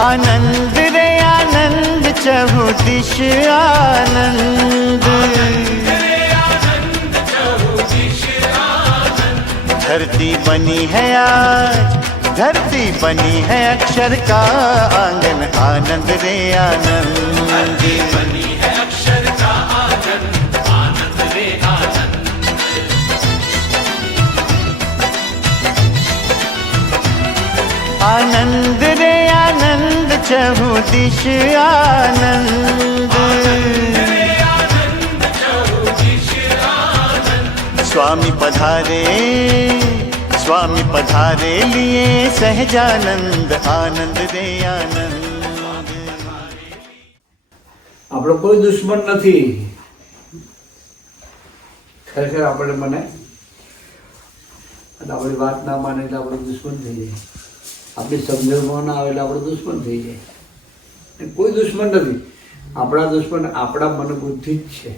आनंद रे आनंद चहु दिश आनंद, धरती बनी है आज, धरती बनी है अक्षर का आंगन, आनंद रे आनंद। बनी है अक्षर का आंगन, आनंद रे आनंद। आनंद रे आनंद चहु दिश आनंद, स्वामी पधारे, स्वामी पधारे लिए सहजानंद, आनंद रे आनंद। આપણો કોઈ દુશ્મન નથી, ખરેખર આપણે મને આપણી વાત ના માને એટલે આપણો દુશ્મન થઈ જાય, આપણી સમજણમાં ના આવે એટલે આપણો દુશ્મન થઈ જાય. કોઈ દુશ્મન નથી, આપણા દુશ્મન આપણા મનબુદ્ધિ જ છે.